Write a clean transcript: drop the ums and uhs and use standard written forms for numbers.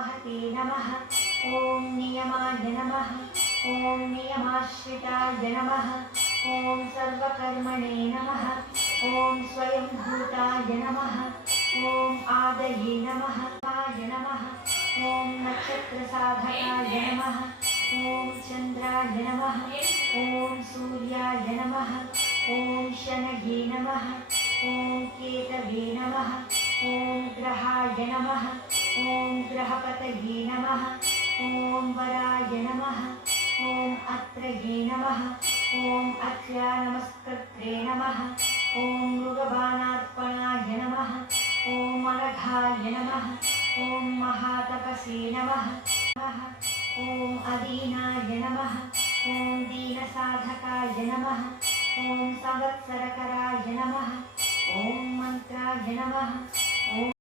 महते नमः। ॐ नियमाय नमः। ॐ नियमाश्रिताय नमः। ॐ सर्वकर्मणे नमः। ॐ स्वयंभूताय नमः। ॐ आदये नमः। नमः। ॐ नक्षत्रसाधकाय नमः। ॐ चन्द्राय नमः। ॐ सूर्याय नमः। ॐ शनये नमः। ॐ केतवे नमः। ॐ ग्रहाय नमः। ॐ ग्रहपतये नमः। ॐ वराय नमः। ॐ अत्रये नमः। ॐ अत्र्यानमस्कृत्रे नमः। ॐ मृगबाणार्पणाय नमः। ॐ अनघाय नमः। ॐ महातपसे नमः। ॐ अदीनाय नमः। ॐ दीनसाधकाय नमः। ॐ संवत्सरकराय नमः। ॐ मन्त्राय नमः। ॐ